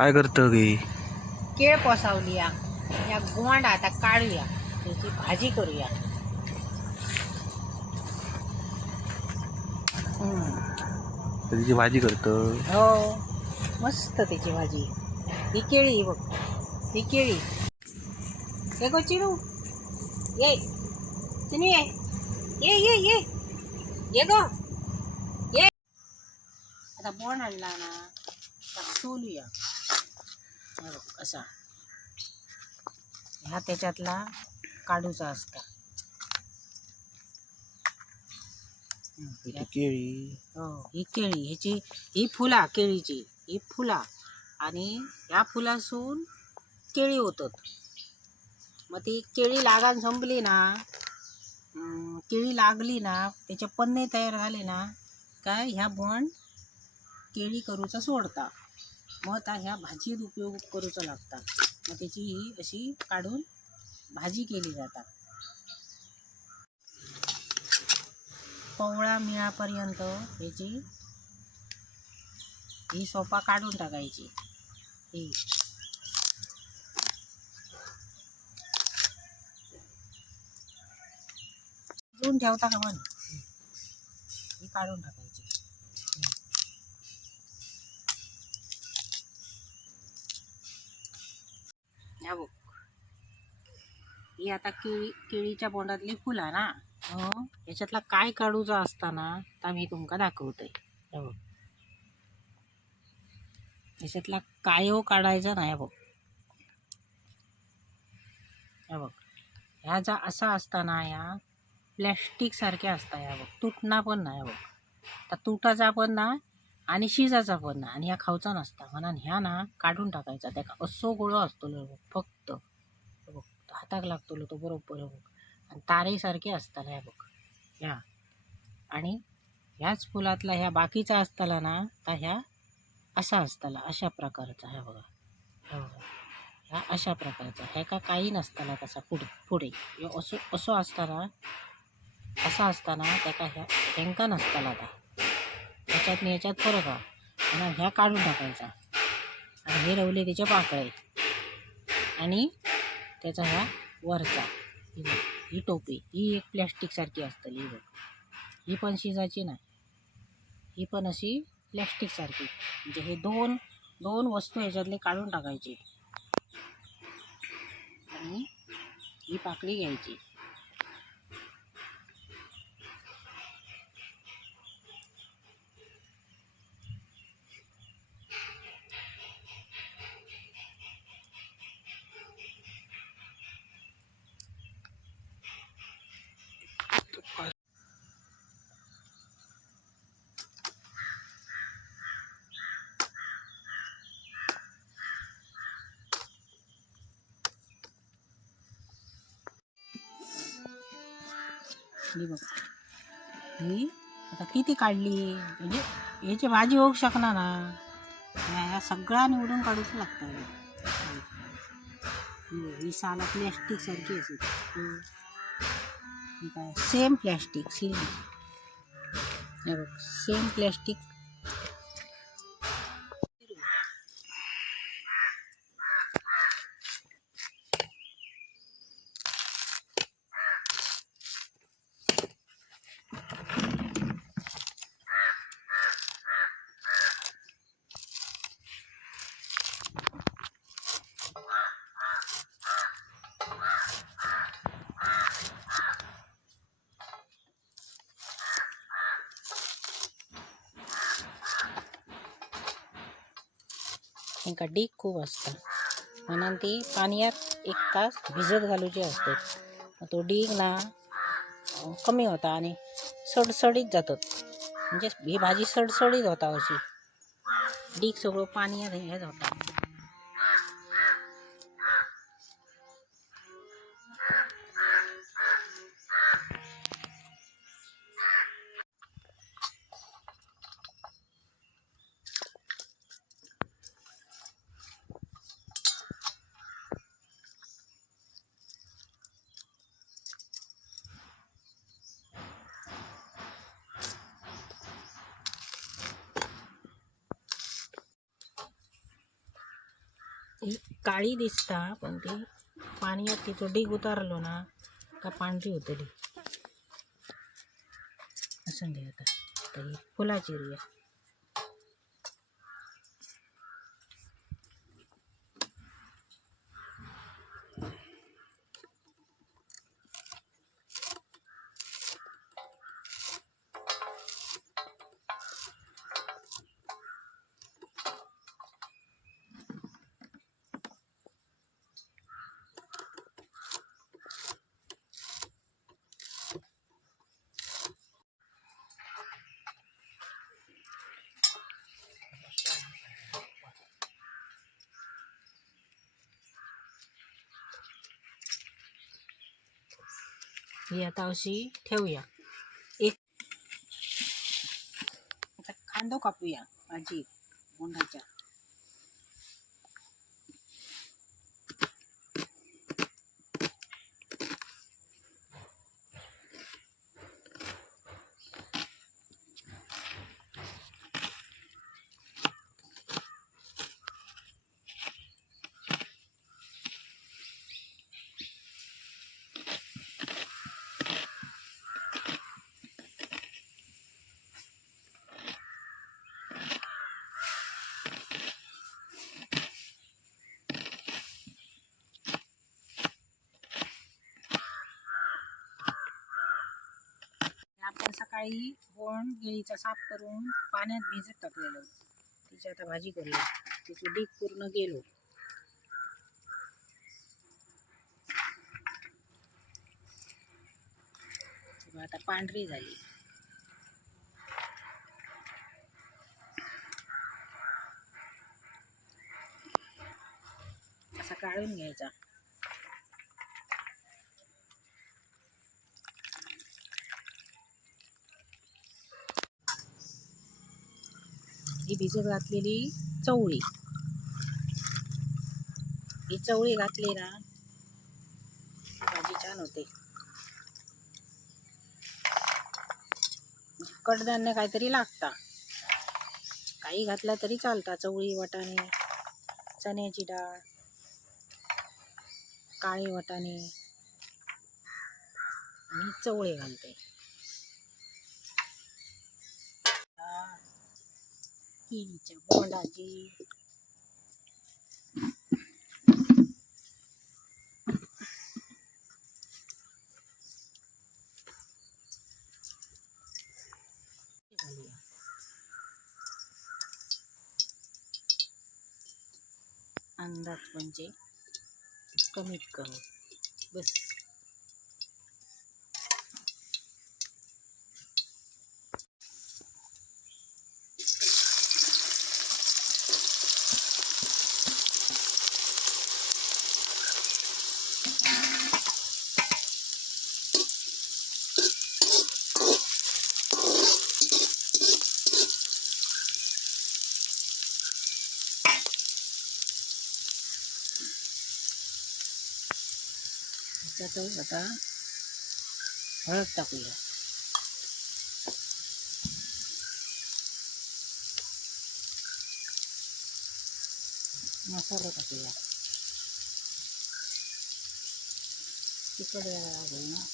काय करतं गे? केळ पोसावली या या गोंड आता काढूया, त्याची भाजी करूया. त्याची भाजी करतं. हो, मस्त त्याची भाजी. ही केळी बघ, ही केळी. ये गो चिरू, ये चिनू, ये ये ये ये ये गो ये. आता बोंड आणला ना, सोलूया. हे बघ असा, ह्या त्याच्यातला काढूचा असता. केळी. हो, ही केळी, ह्याची ही फुला केळीची, ही फुला आणि ह्या फुलासून केळी होतात. मग ती केळी लागान संपली ना, केळी लागली ना, त्याचे पन्ने तयार झाले ना, काय ह्या बोंड केळी करूचा सोडता. मग आता ह्या भाजीत उपयोग करूचा लागता. मग त्याची ही अशी काढून भाजी केली जातात. कोवळा मिळापर्यंत ह्याची ही सोपा काढून टाकायची. ही शिजवून ठेवता का पण ही काढून टाकायची. या बघ, ही आता केळीच्या बोंडातली फुला ना, याच्यातला काय काढूचा असताना तर मी तुमका दाखवतोय. हे बघ, याच्यातला कायो काढायचा नाही. बघ, हे बघ, ह्या ज्या असा असताना या प्लॅस्टिक सारख्या असता. या बघ, तुटणार पण नाही. बघ, तर तुटाचा पण ना आणि शिजाचा पण ना, आणि ह्या खाऊचा नसता. म्हणून ह्या ना काढून टाकायचा. त्या असो गोळा असतो फक्त. बघ, हाताक लागतो तो बरोबर. बघ, आणि तारेसारखे असतात. ह्या बघ, ह्या आणि ह्याच फुलातला ह्या बाकीचा असताना ना, तर ह्या असा असताना अशा प्रकारचा. ह्या बघा, ह्या बघा, ह्या अशा प्रकारचा. ह्या का काही नसताना तसा पुढे असो असो असताना, असा असताना त्या ह्या ह्यांका नसताना. आता ह्याच्यात ह्याच्यात फरक हा. आणि ह्या काढून टाकायचा आणि हे रवले त्याचे पाकळे आणि त्याचा ह्या वरचा ही टोपी, ही एक प्लॅस्टिक सारखी असतली. ही बघ, ही पण शिजायची नाही. ही पण अशी प्लॅस्टिक सारखी. म्हणजे हे दोन वस्तू ह्याच्यातले काढून टाकायची आणि ही पाकळी घ्यायची. ही बघ, ही आता किती काढली म्हणजे याची भाजी होऊ शकणार ना. ह्या सगळ्या निवडून काढूच लागतं. ही साला प्लॅस्टिक सारखी असेल. ही काय सेम प्लॅस्टिक हे बघ, सेम प्लॅस्टिक. ఇంకా डीक खूप असतात म्हणून ती पाण्यात 1 तास भिजत घालूची असते. तो डीक ना कमी होता आणि सडसडीत जातात. म्हणजे ही भाजी सडसडीत होता अशी. डीक सगळं पाण्यात हेच होता. ही काळी दिसता पण ती पाण्यात तिचो डीग उतारलो ना का पांढरी होतली. असं दे आता. आता ही फुलाची रुया. ही आता अशी ठेवूया. एक आता कांदो कापूया भाजी बोंडाच्या. आपण सकाळी बोंड गिळीचा साफ करून पाण्यात भिजत टाकलेलं. तिची आता भाजी करूया. तिची डीग पूर्ण गेलो. आता पांढरी झाली. असा काढून घ्यायचा. ही भिजत घातलेली चवळी. ही चवळी घातली ना भाजी छान होते. कडधान्य काहीतरी लागता. काही घातला तरी चालता. चवळी, वाटाणे, चण्याची डाळ, काळे वाटाणे आणि चवळी घालते. केळीच्या बोंडाची अंदाज म्हणजे कमीत कमी बस. त्यातच आता हळद टाकूया. मसाला टाकूया. तिखट यायला लागेल ना.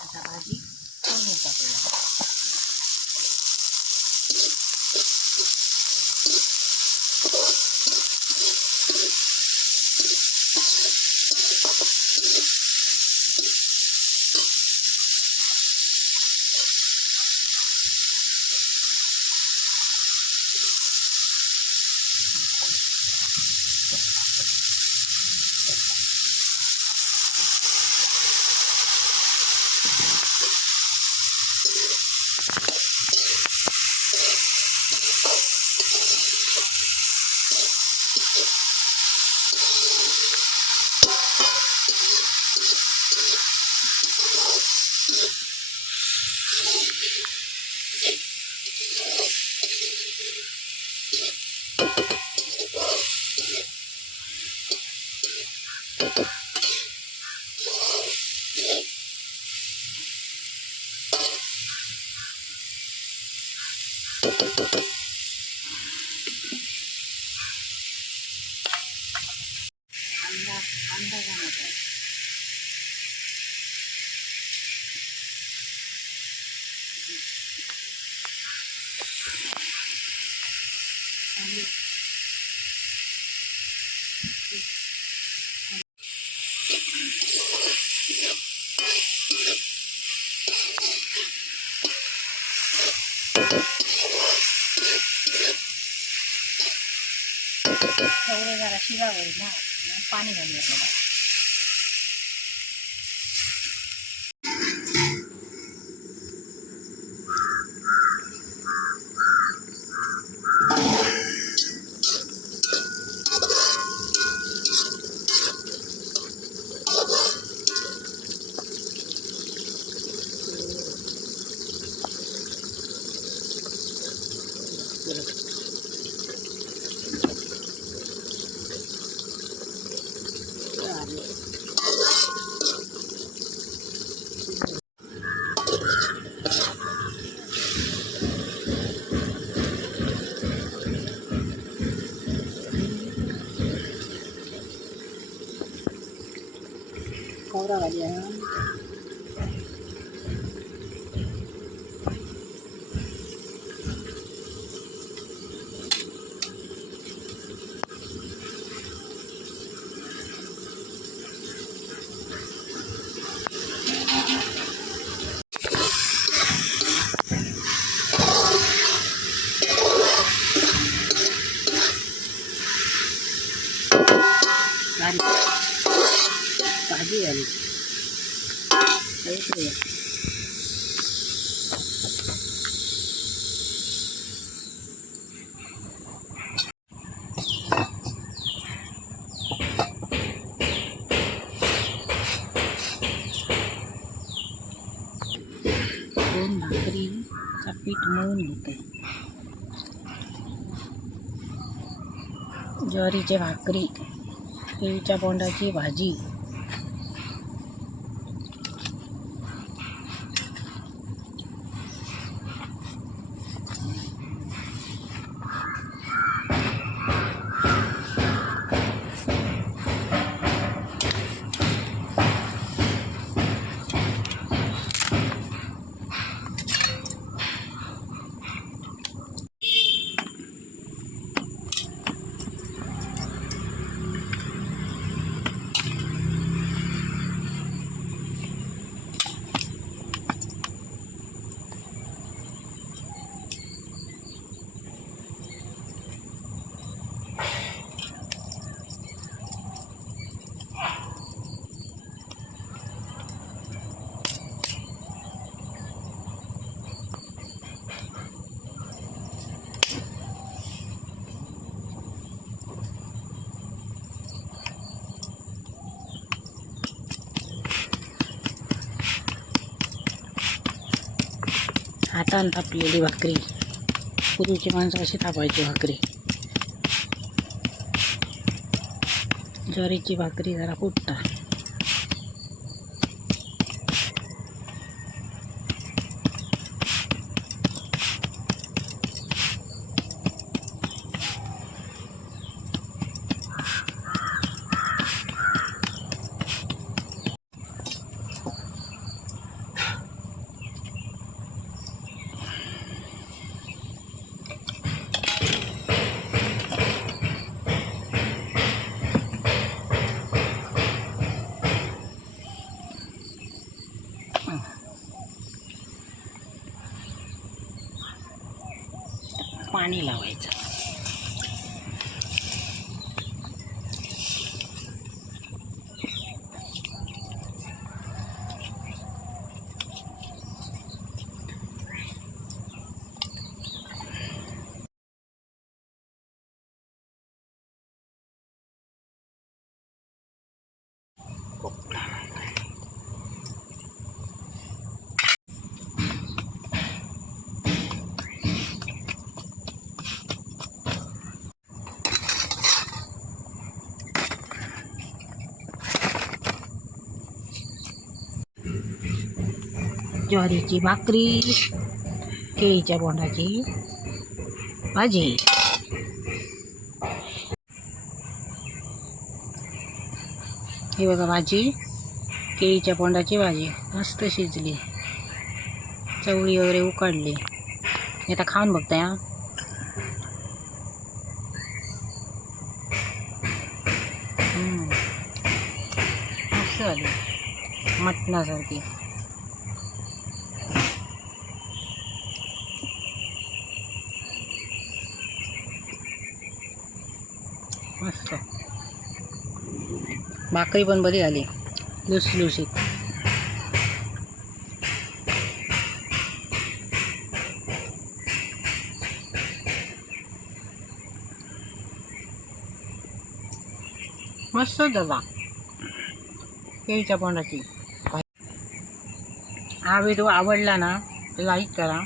आता भाजी फोडणी टाकूया. अंडा घालायचा. एवढे जरा शिजावं ना, मग पाणी घालूया त्याला. कवरा भाजी आहे. भाजी झाली. दोन भाकरीचा पीठ मळून घेते. ज्वारीची भाकरी, केळीच्या बोंडाची भाजी, हातानं थापलेली भाकरी. पूर्वीची माणसं अशी थापायची भाकरी. ज्वारीची भाकरी जरा फुटता. पाणी लावायचं. ज्वारीची भाकरी, केळीच्या बोंडाची भाजी. ही बघा भाजी, केळीच्या पोंडाची भाजी मस्त शिजली, चवळी वगैरे उकडली. आता खाऊन बघताय हा. मस्त झाली मटणासारखी. मस्त. भाकरी पण बरी झाली, लुसलुशीत. मस्त झाला केळीच्या पोंडाची. हा व्हिडिओ आवडला ना तर लाईक करा,